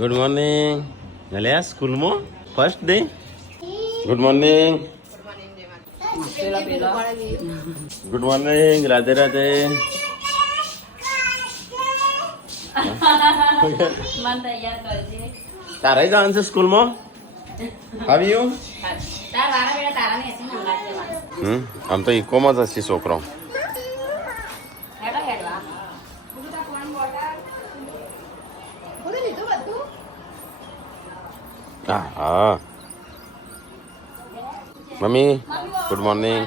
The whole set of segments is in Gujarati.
Good morning. અલ્યા સ્કૂલમાં first day. Good morning. Good morning. Radhe Radhe. તારે જવાનું છે સ્કૂલમાં? આવ્યું? આમ તો ઇકોમાં જ હશે છોકરો. હા મમ્મી ગુડ મોર્નિંગ.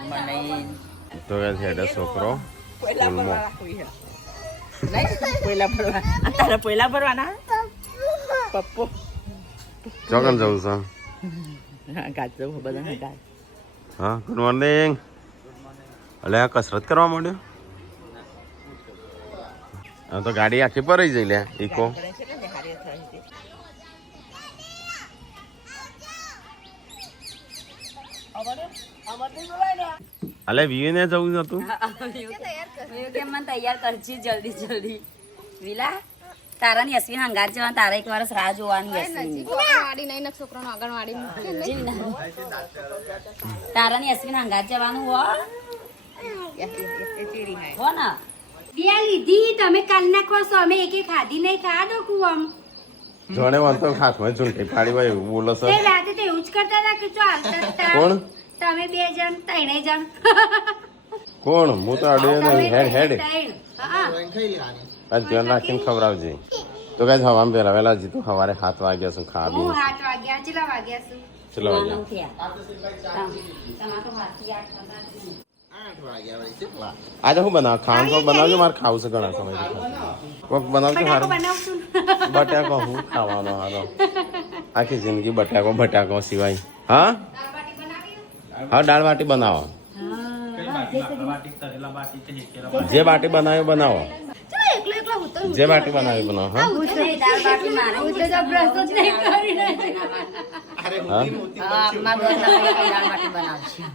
તો હેડે છોકરો સ્કૂલમાં. પહેલા ભરવાના પપ્પો ચોકન જવું છે. ગાજ જવું બધા ગાજ. હા ગુડ મોર્નિંગ. અલે આ કસરત કરવા માંડ્યો. હા તો ગાડી આખી ભરાઈ જઈ લે ઇકો. અલે વીએ ને જવું નતું. તૈયાર કરજી જલ્દી જલ્દી. વિલા તારા ની અશ્વિન હંગાત જવાનું. તારા એક વર્ષ રાહ જોવાની અશ્વિન. તારા ની અશ્વિન હંગાત જવાનું હો ને. બે લીધી તમે કાલ ના ખો છો. અમે એકે ખાધી નહીં. ખા દો કુવામ. જોડે વાંધો ખાસમાં ચૂંટી પાડી હોય એવું બોલો સર. તે રાતે તો એવું જ કરતા હતા કે ચાલ કોણ? તમે બે જણ ત્રણે જણ. કોણ? હું તો અડે નહીં. હેડ હેડ ત્રણ. હા આ ધ્યાન રાખીને ખવડાવજે. તો કઈ હવામાં પેલા વેલા જીતું સવારે 7 વાગ્યા છું ખાબી. હું 7 વાગ્યા. કેટલા વાગ્યા છું? ચલો વાગ્યા આજે હું બનાવ ખાવાનું તો બનાવજો. મારે ખાવું છે ઘણા સમય કોક બનાવજો. બટાકો સારું બનાવશું. બટાકો હું ખાવાનો હારો આખી જિંદગી બટાકો સિવાય. હા હા દાળ બાટી બનાવો. જે બાટી બનાવ્યો બનાવો. ચલો એકલો એકલો હું તો જે બાટી બનાવી બનાવો. હા હું તો બ્રશ જ નહીં કરી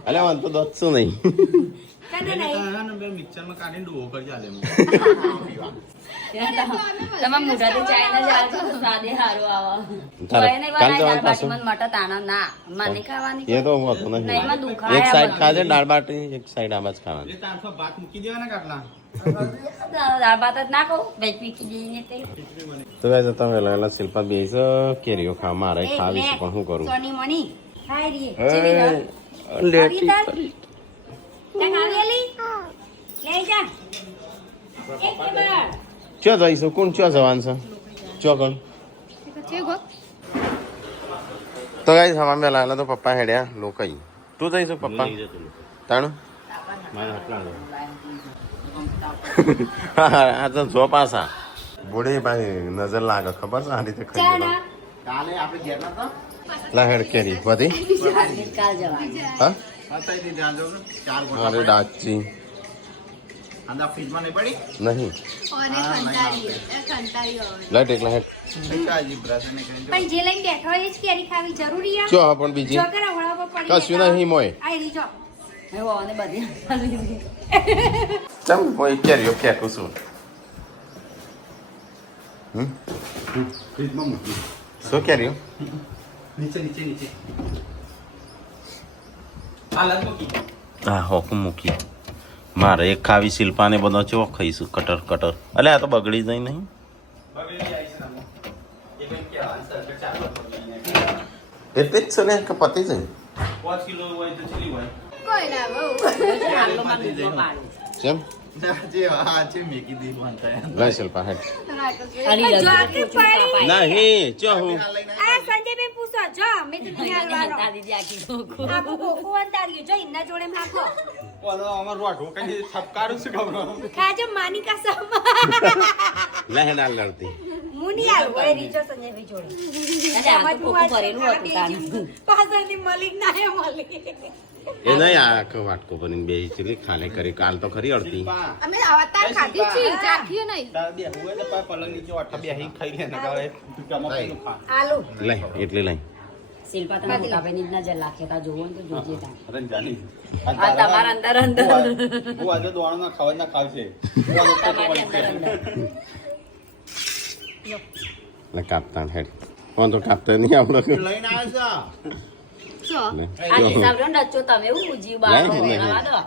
અલે વાંધો તો દોત શું નહીં. તમે મોઢા તો ચાઇના જાજો સાદે હારો આવો. કાલ જવાનું પાછું. મટા તાણા ના મને ખાવાની. એ તો હું હતો નહીં. નહીં, એમાં દુખાય એક સાઈડ આ ખાજે દાળ બાટી, એક સાઈડ આમ જ ખાવાની. દાળ ભાત જ ના કહું વેચ પીકી દઈને તે. તો ગાઈસ તમે વહેલા શિલ્પા બેસ કેરીઓ ખા. મારે ખાવી છે પણ શું કરું. સોની મની ખાઈ રહી. લેટી તા ખાવેલી લઈ જા. એક બાર ચો જઈશું. કોણ ચો જવાનું છે? ચો કોણ? તો ગાઈસ હવા મેં લાયેલા તો પપ્પા હેડ્યા લોકઈ. તું જઈશું પપ્પા તાણું? આ તો જો પાછા બોડી ભાઈ નજર લાગે ખબર છે આ રીતે ખાઈ લા હેડ કેરી બધી. કાલ જવાનું. હા મારે ડાચી નહીં લાઈટ એકલા હેડ. પણ જે લઈને બેઠો હોય એ જ કેરી ખાવી જરૂરી છે. ચો હા પણ બીજી જો કરા વળા પર પડી કશું નહીં મોય. આઈ રી જો મેં હોવાને બધી ચમ મોય કેરીઓ ફેંકું છું. શું કેરીઓ? હા હોકું મૂકી. મારે એક ખાવી શિલ્પાને બધો ચો ખાઈશું કટર કટર. અલે આ તો બગડી જાય નહીં. એટલે જ છે ને કે પતી જાય. કોઈ ના બહુ હાલો માં દૂધો પાડું. કેમ લઈ શિલ્પા હેડ. અલી જો આટલી પડી નહીં ચો હું આ સંજય બે પૂછો જો મે તો ત્યાં વાળો હંતા દીધી આખી કોકો. આ કોકો અંતાર્યું જો ઇન્ના જોડે માખો ખાજો માની કસમ લહેર ના લડતી. મુની આલ હોય રીજો સંજય બે જોડે અરે આ તો કોકો ભરેલું હતું તાનું. પાછળની મલિક ના હે મલિક એ નહીં આખો વાટકો બનીને બે ચીલી ખાલે કરી કાલ તો ખરી અડતી. અમે અવતાર ખાધી છે ચાખ્યું નહીં આલુ લઈ એટલે લઈ શિલ્પા તમે મોટા ભાઈ ની નજર લાખે તા જોવો ને તો જોજે તા આ તમારા અંદર અંદર હું આજે દોણો ના ખાવા ના ખાવ છે તમારી અંદર અંદર એટલે કાપતા હેડ કોણ તો કાપતા નહીં આપણે લઈને આવ્યો લે. આ હિસાબ રહ્યો ને ડચ્ચો તમે એવું જીવ બાળકો નહીં, નહીં. ભણાવવા દો.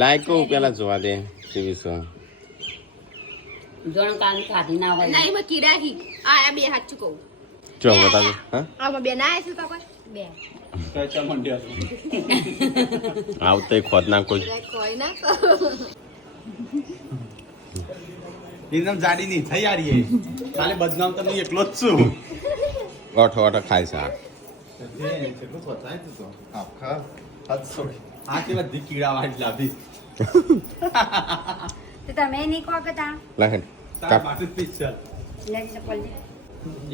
લાઈક કહું પેલા જોવા દે ટીવી શો જણ કાલની ખાધી ના હોય એમાં કીડાથી આ બે સાચું કહું ચો બતાજો હા આમાં બે ના આવ્યા છે તો કોઈ બે કચ્છા મંડ્યા આવતે ખોદ ના કોઈ કોઈ ના એકદમ જાડી નહીં થઈ યાર એ કાલે બદનામ તો નહીં એકલો જ છું ઓઠો ઓઠો ખાય છે આ. કેટલું સ્વચ્છાય તું તો આખા હાથ છોડી આ કે બધી કીડા વાળી લાવી તો તમે નહીં કહો કે તા લે હેડ તાર કાપ માટે સ્પેશિયલ લઈ શકો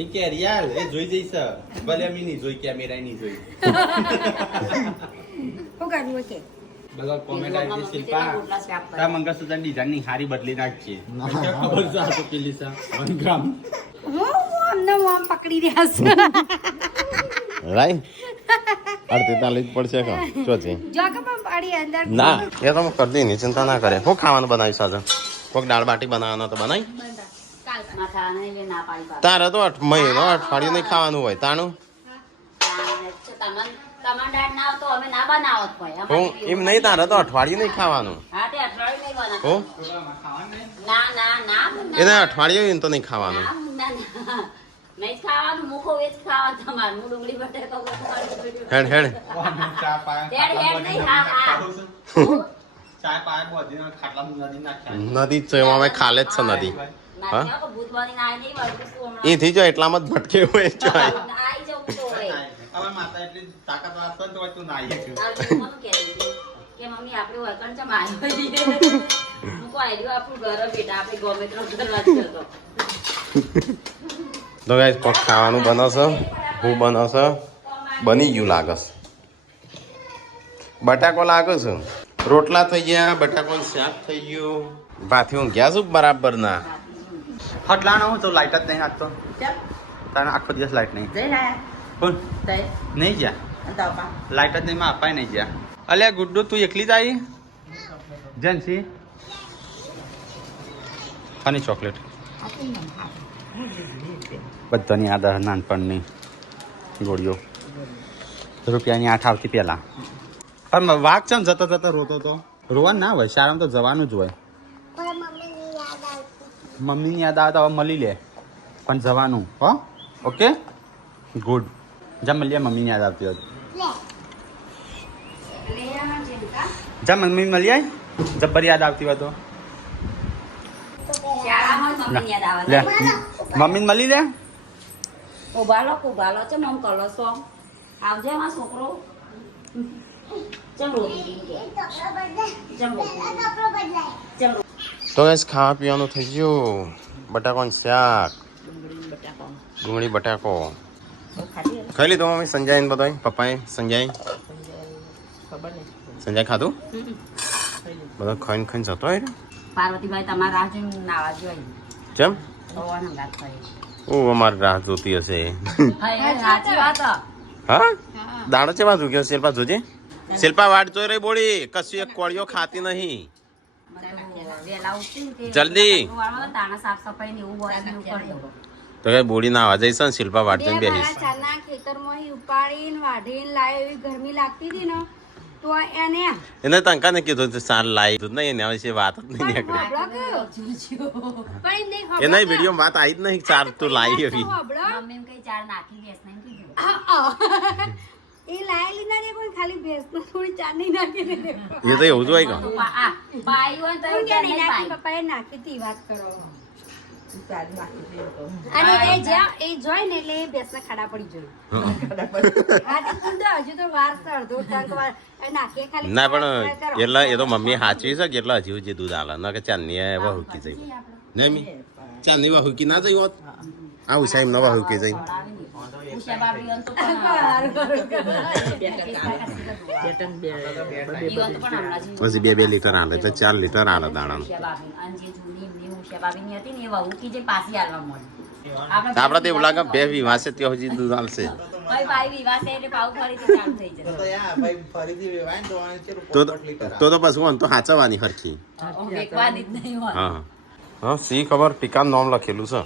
એ કે રિયાલ એ જોઈ જઈશ ભલે અમે નહીં જોઈ કેમેરા નહીં જોઈ શું કરવું કે બધા કોમેન્ટ આવી છે શિલ્પા રોટલા સ્વાપ કરે. તાર મંગળસૂત્ર ડિઝાઇન ની હારી બદલી નાખીએ ખબર છે આ તો પેલી છે 1 ગ્રામ હું અમને મોમ પકડી રહ્યા છે રાઈ 48 પડશે કા ચો છે જો કે પણ પાડી અંદર ના એ તો હું કરી દઈ ચિંતા ના કરે હું ખાવાનું બનાવી સાથે કોઈક દાળ બાટી બનાવવાનો તો બનાવી માથા નહીં બે ના પાડી પાડી. તારે તો મહિનો અઠવાડિયું નહીં ખાવાનું હોય તાણું તમાર દાળ ના આવતો અમે ના બનાવત હોય અમારે હું બી એમ એવું. નહીં તારે તો અઠવાડિયું નહીં ખાવાનું હા તે અઠવાડિયું નહીં બનાવતા. હું ના ના ના એને અઠવાડિયું તો નહીં ખાવાનું ના, ના, ના. નહીં જ ખાવાનું મુખો એ જ ખાવાનું તમારે હું ડુંગળી બટાકા હેડ હેડ ચા પાય હેડ હેડ નહીં હા હા ચા પાય બધીને ખાટલા નદી નાખ્યા નદી છે એમાં અમે ખાલે જ છે નદી હા? ના ભૂત બની ના નહીં વળગું છું હમણાં. એથી જો એટલામાં જ ભટકે હોય ચાય આઈ જવું તો હોય. હવે માતા એટલી તાકાત રાખતો તો તું ના આવી આ લોકો મને કહેતી હતી કે મમ્મી આપણે વળકણ ચમ આવ્યો છીએ. હું કોઈ આઈડિયો આપણું ઘર જ બેટા આપણે ગમે તેનો કરવા જ કરતો. તો ગાઈસ કોક ખાવાનું બનાવશે હું બનાવશે બની ગયું લાગે છે બટાકો લાગે છે રોટલા થઈ ગયા બટાકો શાક થઈ ગયું ભાથી હું ગયા છું બરાબર ના હટલાનો હું તો લાઈટ જ નહીં નાખતો કેમ? તારે આખો દિવસ લાઈટ નહીં જઈને આયા? કોણ તઈ? નહીં ગયા અને તારા પપ્પા? લાઈટ જ નહીં માં અપાય નહીં ગયા અલ્યા ગુડ્ડુ તું એકલી જ આવી જેન્સી ખાની ચોકલેટ બધાની યાદ આવે નાનપણની ગોળીઓ રૂપિયાની 8 આવતી પહેલા પણ વાઘ છે ને જતો જતો રોતો તો રોવાનું ના હોય શાળામાં તો જવાનું જ હોય મમ્મીની યાદ આવે તો હવે મળી લે પણ જવાનું હો ઓકે ગુડ જા મળીએ મમ્મીની યાદ આવતી હોય જા મમ્મી મળી આય જબ્બર યાદ આવતી હોય તો શાળામાં જ મમ્મીની યાદ આવે લે ને. મમ્મીને મળી લે ઉભા લો છે મમ કરો છો આવજે એમાં છોકરો ચમ રોટી ચમ તો ગાઈસ ખાવા પીવાનું થઈ ગયું બટાકો ને શાક ડુંગળી બટાકો ડુંગળી બટાકો બહુ ખાધી હે? ખાઈ લીધું મમ્મી સંજય ને બધાય પપ્પાએ સંજય ખબર નહીં સંજય ખાધું ખાઈ લીધું. બધા ખાઈને ખાઈને જતો હોય પાર્વતીભાઈ તમારા રાહ જોઈને નાવા જોઈએ કેમ તો હંગાત થાય ઓ અમારી રાહ જોતી હશે હા સાચી વાત હે. હા દાડો છે બાજુ ગયો શિલ્પા જોજે શિલ્પા વાટ જોઈ રહી બોડી કશું એક કોળીઓ ખાતી નહીં વહેલા ઉઠી ને તે જલ્દી. વાળો તાણા સાફ સફાઈ ને એવું હોય ને એવું કરજો. તો કઈ બોડી ના આવા જઈશ ને શિલ્પા વાટ બે જોઈને મારા બેસીશ ચાના ખેતરમાંથી ઉપાડીને વાઢીને લાવી એવી ગરમી લાગતી હતી ને તો એને એને તંકા ને કીધું સાર લાવી દૂધ નહીં એના વિશે વાત જ નહીં નીકળી હબળો ગયો. પણ નહીં હબળો એના ગયો. વિડીયો વાત આવી જ નહીં ચાર તું લાવી એવી હબળો. મમ્મી એમ કઈ ચાર નાખી બેસ નહીં કીધું એ લાયેલી ના રે પણ ખાલી ભેંસનો થોડી ચાની નાખી દે એ તો એવું જ હોય કે પાઈ હોય તો એવું કે કેમ નહીં નહીં નાખી પાઈ? પપ્પાએ નાખી હતી વાત કરો ચાર નાખી દે તો. અને એ જ્યાં એ જોઈ ને એટલે એ ભેંસના ખાડા પડી જોઈ હા તો કુંદો હજુ તો વાર છે અડધો ટંક વાર એ નાખીએ ખાલી ના પણ ફ્રાય કરો. એટલે એ તો મમ્મી સાચવી છે કે એટલે હજી જે દૂધ આલે ના કે ચાંદની વહુકી જઈ નહીં મી ચાંદની વહુકી ના જઈ હોત આવું સાહેબ ન વહુકી જઈ ઉષા ભાભી હોય ને તો પણ બે ત્રણ બે ઈ હોય તો પણ હમણાં જ પછી 2 લીટર આલે તો 4 લીટર આલે દાડાનું ઉષા ભાભી અને જે જૂની એમની ઉષા ભાભીની હતી ને એ વહુ કી જે પાછી આલવા મળી આપડે તો એવું લાગે બે વિવાસે ત્યાં હજી દૂધ આલશે ભાઈ ભાઈ વિવાહ છે એટલે પાવ ફરીથી ચાલુ થઈ જશે તો પછી હું તો સાચવવાની હરખી વેકવાની જ નહીં હોય હા હા સી ખબર ટીકા નામ લખેલું છે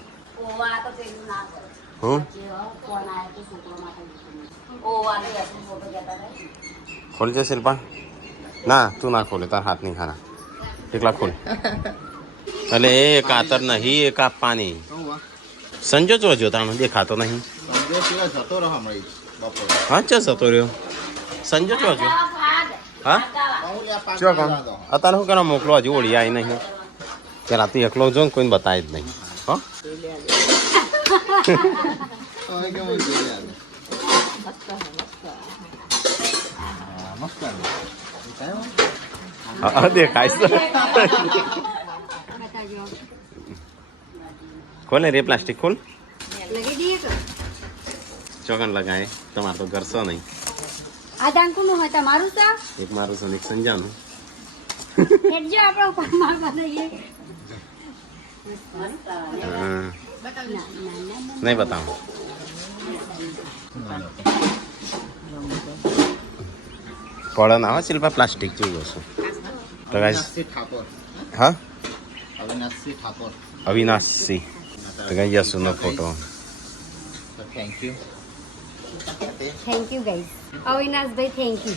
ઓવા તો પેલું ના કરે હું ફોન આવ્યો તો છોકરો માટે લીધું. ઓ વાલે યાર ફોટો કહેતા હતા. ખોલજે શિલ્પા ના તું ના ખોલે તાર હાથ નહીં ખાના એકલા ખોલ એટલે એ કાતર નહીં એ કાપવાની સંજો ચો જો તાણ દેખાતો નહીં હા ચો જતો રહ્યો સંજો ચો જો હા ચો કોણ અત્યારે શું કરવા મોકલો હજુ ઓળી આવી નહીં પેલા તું એકલો જો ને કોઈને બતાવી જ નહીં હો હા દેખાય છે બતાજો ખોલે રે પ્લાસ્ટિક ખોલ લગાઈ દઈએ તો ચોકન લગાય તમારે તો કરશો નહીં આ દાંકુનું હોય તમારું તો એક મારું છે ને એક સંજાનું હેડજો આપણે ઉપર માં બનાવીએ હા. નહીં બતાવો પડે ના હોય શિલ્પા પ્લાસ્ટિક જેવું હશું તો guys, હા અવિનાશસિંહ તો કઈ જશું નો photo thank you thank you guys અવિનાશભાઈ થેન્ક યુ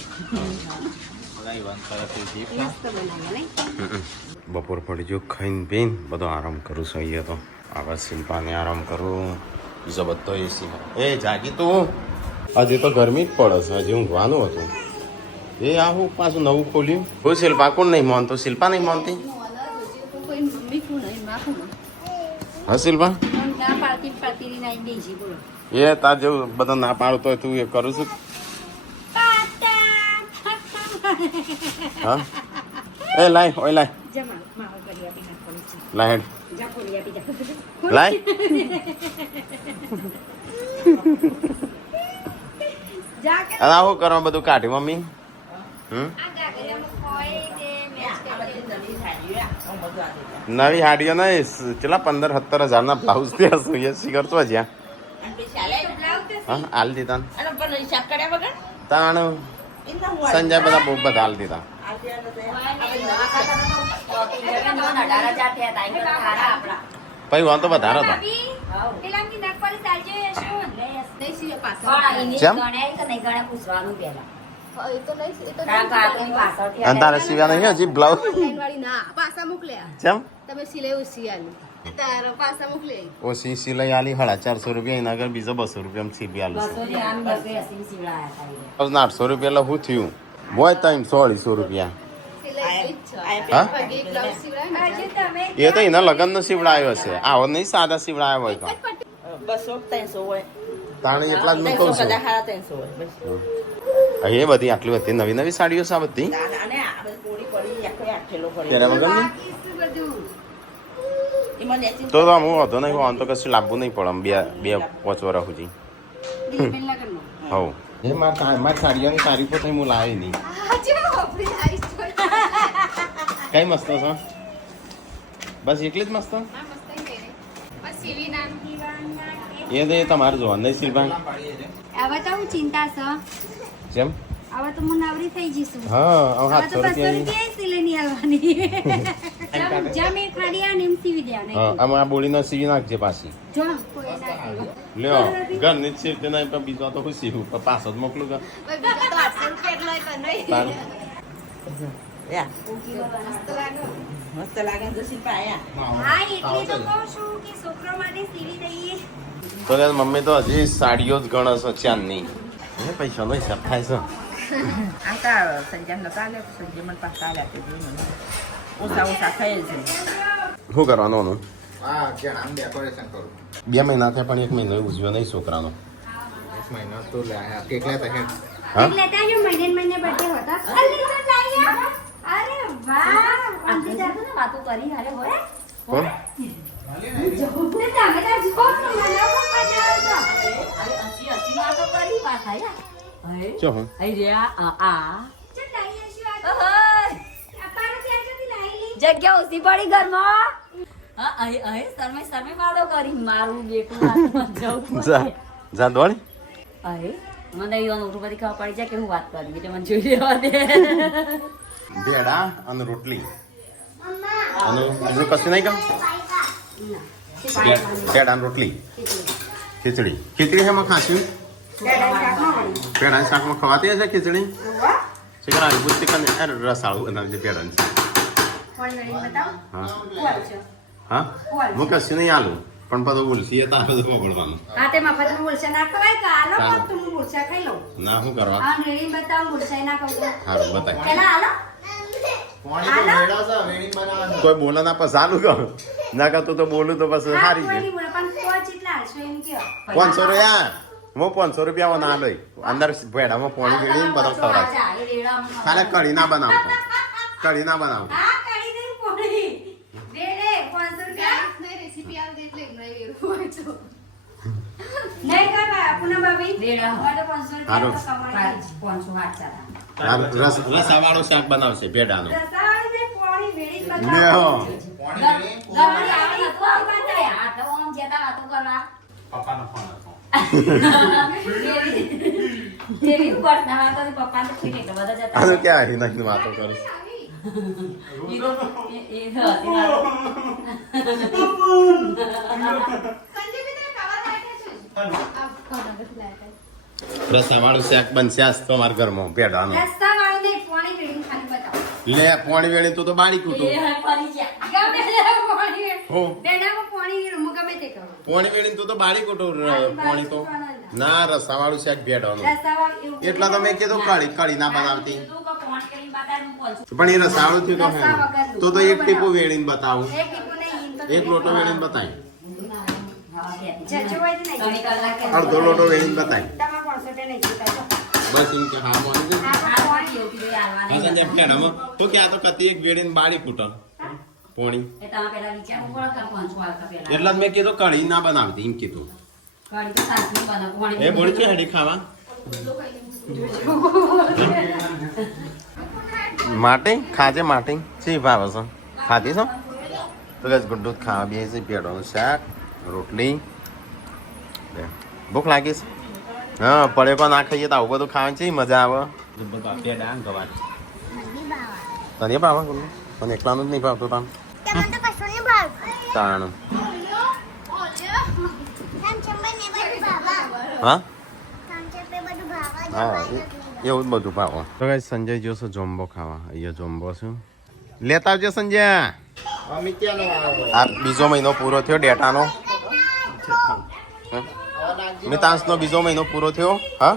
મસ્ત બનાવ્યા નહીં બપોર પડી જો ખાઈને પીને બધો આરામ કરું છું અહીંયા તો આવા શિલ્પાને આરામ કરું બીજો બધો એસી એ જાગી તું હજી તો ગરમી જ પડે છે હજી ઊંઘવાનું હતું એ આ હું પાછું નવું ખોલ્યું હું શિલ્પા કોણ નહીં માનતો શિલ્પા નહીં માનતી હા શિલ્પા ના પાડતી પાડતી નાઈ દઈ છે બોલો એ તાર જેવું બધા ના પાડતો હોય તું એ કરું છું હા એ લાય ઓય લાય જમા માવો કરી આપી નાખવાનું છે લાય હેડ જા ખોલી આપી જા લાય જા કે અને આવું કરવા બધું કાઢી મમ્મી આ ગાગરિયામાં કોઈ દે મેચ કરી નવી હાડીઓ ને કેટલા 15-17 હજારના બ્લાઉઝ ત્યાં શું એ શી કરતો જ્યાં હા હાલ દીધા તાણ સંજય બધા બહુ બધા હાલ દીધા પછી વાંધો વધારો હતો પેલાની નકવાળી ચાલજો શું કેમ? પૂછવાનું પેલા અને તારે સિવ્યા નહીં હજી બ્લાઉઝ પાસા મોકલ્યા કેમ તમે સિલાઈ ઓછી આલી તારા પાસા મોકલી ઓછી સિલાઈ આલી 450 રૂપિયા એના આગળ બીજો 200 રૂપિયા સીવી આલું 800 રૂપિયા એટલે શું થયું બોય ટાઈમ 150 રૂપિયા સિલાઈ હા પગે બ્લાઉઝ સિવડાય આજે તમે એ તો એના લગ્ન નો સીવડાયો છે આવો નહીં સાદા સીવડાયો હોય તો 200-300 હોય તાણે એટલા જ મૂકું 300 છું કદાચ 300 હોય બસ એ બધી આટલી બધી નવી નવી સાડીઓ છે આ બધી અને આપણે પૂરી પડી આખો આઠેલો પડી ત્યારે વગર નહીં બધું એમાં લેચી તો હું હતો નહીં આમ તો કશું લાવવું નહીં પડે આમ 2-5 વર્ષ સુધી દિલીપબેન લગનનો હવ એ મારી સાડીઓની તારીફો થઈ હું લાવી નહીં હાજી વાપરી આઈસ તો કઈ મસ્ત છે બસ એટલી જ મસ્ત મસ્ત પહેરે બસ સીવી નાખી એ તો એ તમારે જોવા નહીં શિલ્પા હવે તો હું ચિંતા છે જેમ હવે તો હું નવરી થઈ જઈશું હા હવે તો 700 200 રૂપિયા રૂપિયા સિલાઈની આવવાની જેમ એ ખાડી આવે ને એમ સીવી દેવાની હા આમાં આ બોલીનો સીવી નાખજે પાછી જો કોઈ ના સીવે. લ્યો ઘરની જ સીવતી નહીં પણ બીજો તો હું સીવું પણ પાછો જ મોકલું કે બીજા તો 800 રૂપિયા એટલો નહીં તારું યા મસ્ત લાગે તો શિલ્પા આયા હા એટલે તો કહું છું કે છોકરો માટે સીવી દઈએ તો યાર મમ્મી તો હજી સાડીઓ જ ગણે છે ચાંદની એ પૈસાનો હિસાબ થાય છે આ તા સંજય નતા લે સંજય મને પાછા આલ્યા તે મને ઓછા ખાય છે શું કરવાનું આનું હા જણામ ડેકોરેશન કરું 2 મહિના થયા પણ 1 મહિનો ઉજવ્યો નહીં છોકરાનો 10 મહિના તો લાયા કેટલા થયા હા એટલે ત્યાં જો મહિને બર્થડે હતા અલી તો લાયા અરે વાહ આટલી જાતું ને વાતો કરી હારે હોય કોણ તમે તો જો મને પપ્પા જાવ છો હસી વાતો કરી પાછા યાર ચો હું હઈ રહ્યા આ ચલ લાઈએ શું આ અપારો ત્યાં સુધી લાઈ જગ્યા ઓછી પડી ઘરમાં હા અહીં અહીં શરમે વાળો કરી મારું બેટું હાથમાં જવું જા જા દોડ અહીં મને એવું ઉઠું બધી ખબર પડી જાય કે હું વાત કરી એટલે મને જોઈ લેવા દે ભેડા અને રોટલી અને બીજું કશું નહીં કામ ભેડા અને રોટલી ખીચડી શેમાં ખાશું પેડાની શાકમાં ખવાતી હશે ખીચડી શીખર બુદ્ધિ કને રસાળું બનાવજે પેડાની હા હા હું કશું નહીં આલું પણ બધું ઉલસી હતા બધું પકડવાનું હા તે મફતમાં મુરસા ના ખવાય કે આલો પણ તું મુરસા ખાઈ લઉં ના શું કરવા આ રેડી બતાવ મુરસા ના કહું સારું બતાય પેલા આલો કોઈ બોલે ના પછી ચાલુ કર ના કરતું તો બોલું તો પછી સારી છે પણ કોચ એટલા હશે એમ કયો 500 રૂપિયા હું 500 રૂપિયા ના લઈ અંદર ભેડામાં પાણી વેડીને બધા ખવડાવ ખાલી કઢી ના બનાવતો કઢી ના બનાવતો હા કરી દે પોણી દે દે 500 રૂપિયા નહીં રેસીપી આવે એટલે એમના વેરું હોય તો નહીં કાકા પુના ભાભી દેડા. મારે 500 હારું. રૂપિયા તો કમાઈ 500 વાત ચાલે રસાવાળું શાક બનાવશે ભેડાનું રસાવાળી ને પોણી વેડી લે બતાવ હો ગમડી આવે નતું આવતું ને આ તો આમ જતા વાતો કરવા પપ્પાનો ફોન હતો જેવી કરતા વાતો તો પપ્પા તો ઠીક એટલે બધા જતા આનું ક્યાં હરી નાખીને વાતો કરું એ તો એ હતી વાત. સંજય બી તને કવર રાખે છે આ કોના બદલાય રસાવાળું શાક બનશે આજ તો અમારા ઘરમાં ભેડાનું રસાવાળી ને પોણી વેડી ખાલી બતાવ લે પાણી વેળી તું તો બાળી કૂટું એ હવે ફરી ગયા. ગમે તે પોણી હો બેડામાં પોણી વેડું હું ગમે તે કરું પાણી વેળીને તું તો બાળી કૂટું પાણી તો ના રસાવાળું શાક ભેડાનું રસાવાળી એવું એટલા તો મેં કીધું કઢી ના બનાવતી કીધું કે ફોન કરીને બતાય હું પહોંચું. પણ એ રસાવાળું થયું તો રસા વગરનું. તો તો એક ટીપું વેળીને બતાવું એક ટીપું નહીં તો એક લોટો વેળીને બતાય હા, બે. જજો હોય તો નહીં ત્રણ કલાકે અડધો લોટો વેળીને બતાય તમારે 500 નહીં જીતા તો બસ એમ કે હા મોની આ પાણી એવું કીધું એ હાલવા હા નહીં સંજય ભેડામાં તો કે આ તો કતી એક વેળીને બાળી કૂટો પોણી એ તમે પેલા વિચારવું પડે કે 500 વાળતા પેલા એટલા જ મેં કીધું કઢી ના બનાવતી એમ કીધું કઢી તો સાચી બનાવ પાણી એ બોલી છે હેડી ખાવા માટે ખાજે માટે શી ભાવે છે ખાધી છો તો ગજ ગુડ્ડું ખાવા બે છે પેડોનું શાક રોટલી લે. ભૂખ લાગી છે હા પડે પણ ના ખાઈએ તો આવું બધું ખાવાની છે મજા આવે પેડા ગવા તને ભાવે ગુડ્ડુ? મને એકલાનું જ નહીં ભાવતું તાન તાણ હા હા એવું જ બધું ભાવો તો કઈ સંજય જોશો જોમ્બો ખાવા અહીંયા જોમ્બો છું લેતા આવજો સંજય આ બીજો મહિનો પૂરો થયો ડેટાનો મિતાંશનો બીજો મહિનો પૂરો થયો હા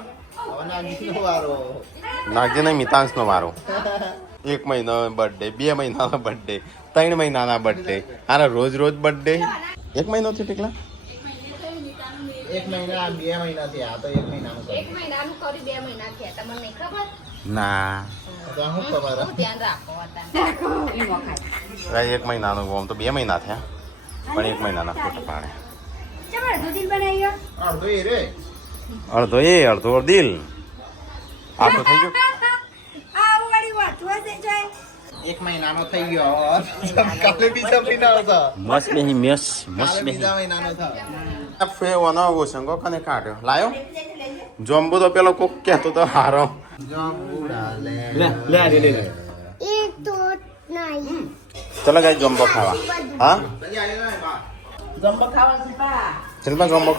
નાગજે નહીં મિતાંશનો વારો 1 મહિનો બર્થડે 2 મહિનાનો બર્થડે 3 મહિનાના બર્થડે આના રોજ રોજ બર્થડે 1 મહિનો થયો ટીકલા 1 મહિના 2 મહિના થયા તો 1 મહિનાનું એક મહિનાનું કરી 2 મહિના થયા તમને નહીં ખબર ના તો હું ખબર હું ધ્યાન રાખો હતા 1 મહિનાનું આમ તો 2 મહિના થયા પણ 1 મહિનાના ફોટા પાડે ચમ અડધો દિન બનાવી ગયો અડધો એ રે અડધો એ અડધો દિલ આટલું થઈ ગયું આવું વાળી વાતું હશે જોઈ 1 મહિનાનો થઈ ગયો કાલે બીજા મહિના હતા મસ્ત બેહી મેસ કાલે બીજા મહિનાનો થયો ફેવાનો ઓસંગો કને કાઢ્યો લાયો જોમ્બુ તો પેલો કોક કહેતો તો હારો જો બુડા લે ચલો ગાઈ જોમ્બો ખાવા હા જમ્બો ખાવાનું છે પા ચલ બા જોમ્બો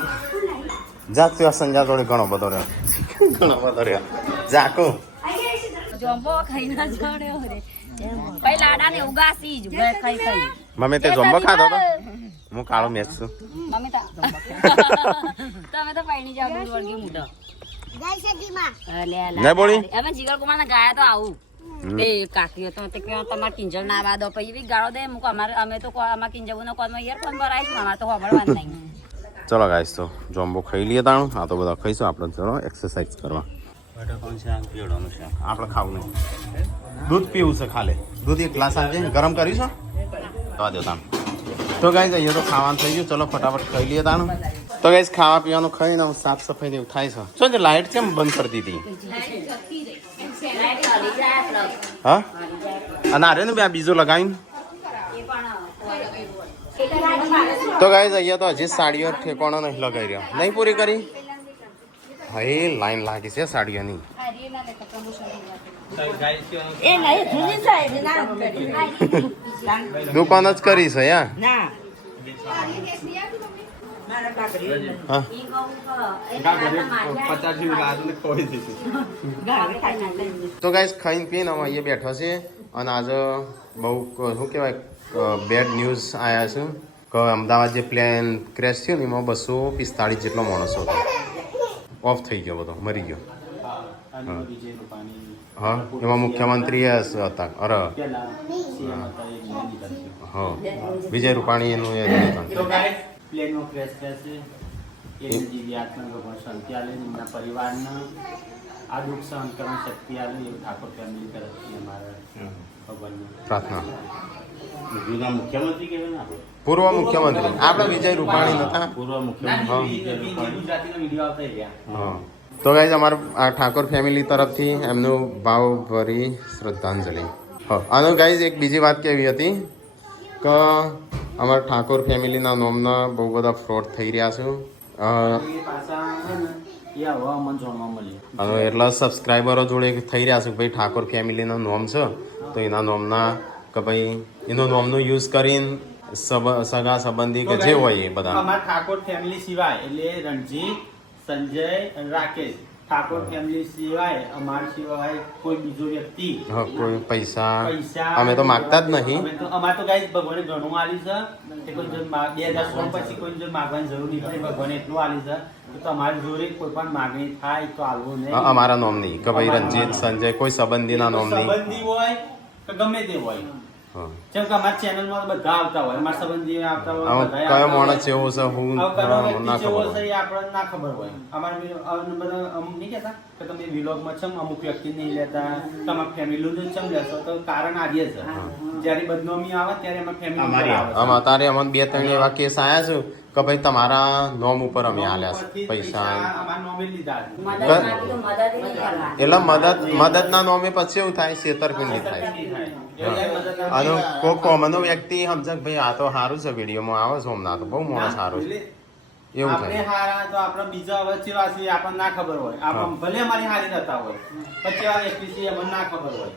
જાતું આ સંજા જોડે ઘણો બધો રહ્યો ઘણો બધો રહ્યો જાકો જોમ્બો ખાઈ ના જોડે રે પછી લાડા ને ઉગાસી જ ખાઈ ખાઈ મમ્મી તે જોમ્બો ખાધો તો હું કાળો મેચ છું મમ્મી તમે તો પૈણી જાવ દૂધ વળગી મૂઢો ના બોલી અમે જીગર કુમાર ને ગાયા તો આવું એ કાકીઓ તો તે કે તમારે કિંજલ ના આવા દો પછી એવી ગાળો દે મૂકો અમારે અમે તો અમારે કિંજલ નો કોમ યાર કોણ ભરાઈશું અમારે તો હોબળવાનું નહીં ચલો ગાઈસ તો જોમ્બો ખાઈ લઈએ તાણું આ તો બધા ખાઈશું આપણે ચલો એક્સરસાઇઝ કરવા આપણે ખાવું નહીં દૂધ પીવું છે ખાલે દૂધ એક ગ્લાસ આપજે ગરમ કરીશું તો દો તાણ તો ગાઈસ અહીંયા તો ખાવાનું થઈ ગયું ચલો ફટાફટ ખાઈ લઈએ તાણું તો ગાઈસ ખાવા પીવાનું ખાઈને સાફ સફાઈ ને એવું થાય છે શું છે લાઇટ કેમ બંધ કરી દીધી હા અને આરે ને બે બીજો લગાવીને તો ગાઈસ અહીંયા તો હજી સાડીઓ ઠેકાણો નહીં લગાવી રહ્યો નહીં પૂરી કરી હા એ લાઈન લાગી છે સાડીઓની એ નહીં જુદી સાહેબ ના દુકાન જ કરી છે યા ના મારા કાકડી હા ઈ કહું કે એને રાતે માર્યા. 50 જેવી રાત ને ખોઈ દીધી ગાડી ખાઈ નાખી. તો ગાઈસ ખાઈને પીને અમે અહીંયા બેઠા છે અને આજે બહુ શું કહેવાય બેડ ન્યૂઝ આવ્યા છે કે અમદાવાદ જે પ્લેન ક્રેશ થયું ને એમાં 245 જેટલો માણસો હતો ઓફ થઈ ગયો બધો મરી ગયો અને વિજય રૂપાણી હા એમાં મુખ્યમંત્રી હતા અરે પેલા સીએમ હતા એ નિધન થયું. હા વિજય રૂપાણી એનું એ નિધન. તો ગાઈસ પ્લેનમાં ક્રેશ થશે એને જેવી આત્મા ભગવાન શાંતિ આલે એમના પરિવારને આ દુઃખ સહન કરવાની શક્તિ આલે એવું ઠાકોર ફેમિલી તરફથી અમારા ભગવાનને પ્રાર્થના. મુખ્યમંત્રી કહેવાય ને આપણે પૂર્વ મુખ્યમંત્રી આપણા વિજય રૂપાણી નતા પૂર્વ હા. ગુજરાતીનો વિડીયો આવતા રહ્યા હા તો ગાઈઝ અમારા આ ઠાકોર ફેમિલી તરફથી એમનું ભાવભરી શ્રદ્ધાંજલિ. હા અને ગાઈઝ એક બીજી વાત કેવી હતી કે અમારા ઠાકોર ફેમિલીના નોમના બહુ બધા ફ્રોડ થઈ રહ્યા છે એ પાછા હે ને એ હવે અમને જોવા મળ્યું અને એટલા સબસ્ક્રાઈબરો જોડે થઈ રહ્યા છે કે ભાઈ ઠાકોર ફેમિલીના નોમ છે તો એના નોમના કે ભાઈ એનું નોમનું યુઝ કરીને સગા સંબંધી કે જે હોય એ બધા અમારા ઠાકોર ફેમિલી સિવાય એટલે રણજીત સંજય અને રાકેશ ઠાકોર ફેમિલી સિવાય અમારા સિવાય કોઈ બીજો વ્યક્તિ હા કોઈ પૈસા પૈસા અમે તો માગતા જ નહીં. અમારે તો ગાઈસ ભગવાને ઘણું આલ્યું છે કે કોઈ જો 2016 પછી કોઈ જો માગવાની જરૂર નહીં પડે ભગવાને એટલું આલ્યું છે તો તમારી જોડે કોઈ પણ માગણી થાય તો આલવું નહીં. અમારા નોમની કે ભાઈ રંજીત સંજય કોઈ સંબંધીના નોમની. સંબંધી હોય કે ગમે તે હોય હા જેમ કે અમારા ચેનલમાં બધા આવતા હોય અમારા સંબંધી આવતા હોય આમાં બધાય કયો આવતા હોય. માણસ એવો છે હું હવે કયો ના વ્યક્તિ જેવો ખબર છે હોય. એ આપણને ના ખબર હોય અમારા બધા અમુક નહીં કહેતા કે તમે વિલોગમાં ચમ અમુક વ્યક્તિ નહીં લેતા તમારા ફેમિલીનું ચમ લેશો તો કારણ આ જ છે જ્યારે બદનામી આવે ત્યારે અમારા ફેમિલી આવે આમ અત્યારે અમને 2-3 એવા કેસ આયા છે કે ભાઈ તમારા નોમ ઉપર અમે આલ્યા છે પૈસા. અમારા નોમે લીધા છે. મદદ માંગી તો મદદ ય નહીં કરવા. એટલે મદદના નોમે પછી એવું થાય છેતરપિંડી થાય. અને કોઈ કોમનો વ્યક્તિ સમજે કે ભાઈ આ તો સારું છે વિડીયોમાં આવે છે હમણાં તો બહુ માણસ સારું છે એવું આપણે થાય. હારા તો આપણે બીજા હવે ચેવા છે આપણને ના ખબર હોય આપણે ભલે અમારી હારી થતા હોય પણ ચેવા વ્યક્તિ છે અમને ના ખબર હોય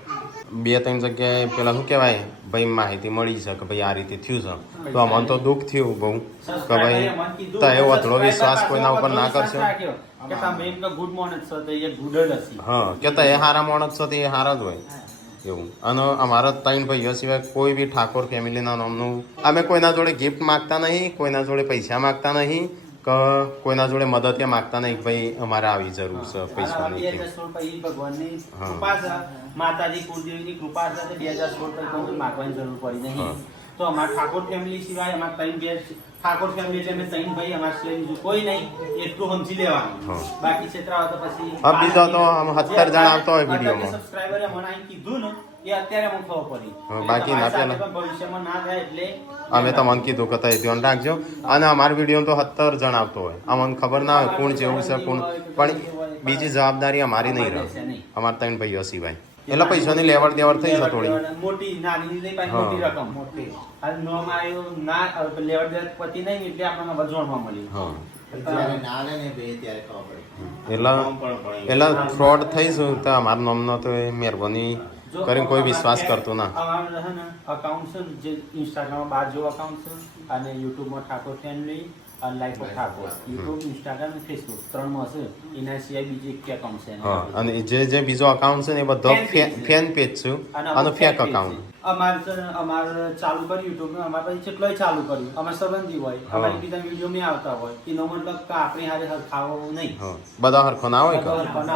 2-3 જગ્યાએ પેલા શું કહેવાય ભાઈ માહિતી મળી છે કે ભાઈ આ રીતે થયું છે તો અમને તો દુઃખ થયું બહુ કે ભાઈ તો એવો થોડો વિશ્વાસ કોઈના ઉપર ના કરશો. કે તમે એમ કે ગુડ મોર્નિંગ છો તો એ ગુડ જ હશે હા કે તો એ હારા માણસ છે તો એ હારા જ હોય એવું. અને અમારા 3 ભાઈઓ સિવાય કોઈ બી ઠાકોર ફેમિલીના નામનું અમે કોઈના જોડે ગિફ્ટ માગતા નહીં, કોઈના જોડે પૈસા માગતા નહીં કે કોઈના જોડે મદદ કે માગતા નહીં કે ભાઈ અમારે આવી જરૂર છે પૈસાની. 2016 પછી ભગવાનની કૃપા છે માતાજી કુળદેવીની કૃપા છે 2016 પછી કોઈ માગવાની જરૂર પડી નહીં. તો અમારા ઠાકોર ફેમિલી સિવાય અમારા 3 બે ઠાકોર ફેમિલી એટલે અમે 3 ભાઈ અમારા સિવાય બીજું કોઈ નહીં એટલું સમજી લેવાનું. બાકી ક્ષેત્રાઓ તો પછી બીજો તો આમ 17 જણ આવતો હોય વિડીયોમાં. સબસ્ક્રાઇબરે મને અહીં કીધું ને એ અત્યારે મને ખબર પડી. બાકી ના પેલા પણ ભવિષ્યમાં ના થાય એટલે અમે તમને કીધું કે તમે ધ્યાન રાખજો. અને અમારા વિડીયો તો 17 જણ આવતો હોય અમને ખબર ના હોય કોણ જેવું છે કોણ, પણ બીજી જવાબદારી અમારી નહીં રહે અમારા 3 ભાઈઓ સિવાય. એટલે પૈસાની લેવડ દેવડ થઈ છે થોડી મોટી નાની નહીં પાછી મોટી રકમ મોટી આ નોમ આવ્યો ના લેવડ દેવડ પતિ નહીં એટલે આપણને વજોણમાં મળ્યું. હા જ્યારે ના લે ને બે ત્યારે ખબર પડે. એટલે ફ્રોડ થઈશું તો અમારા નામનો તો એ મહેરબાની કરીને કોઈ વિશ્વાસ કરતો ના. અમારું છે ને અકાઉન્ટ છે જે ઇન્સ્ટાગ્રામમાં 12 જેવું અકાઉન્ટ છે અને યુટ્યુબમાં ઠાકોર ફેમિલી અને life of Thakor YouTube Instagram અને ફેસબુક 3માં છે. એના સિવાય બીજી એક અકાઉન્ટ છે હા અને જે બીજો અકાઉન્ટ છે ને એ બધો ફેન પેજ છે અને ફેક અકાઉન્ટ. અમારે ચાલુ કર્યું યુટ્યુબ અમારે પછી કેટલોય ચાલુ કર્યું અમારે સંબંધી હોય અમારી બીજા વિડીયો માં આવતા હોય એનો મતલબ કે આપણે હારે ખાવું નહીં. હા બધા હરખો ના હોય કે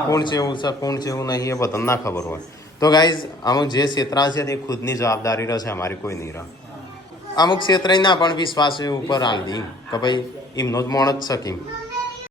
કોણ છે એવું છે કોણ છે એવું નહીં એ બધાને ના ખબર હોય. તો ગાઈઝ અમુક જે ક્ષેત્ર છે તે ખુદની જવાબદારી રહેશે અમારી કોઈ નહીં રહે. અમુક ક્ષેત્રે ના પણ વિશ્વાસ ઉપર આવી કે ભાઈ એમનો જ મોણ જ શકી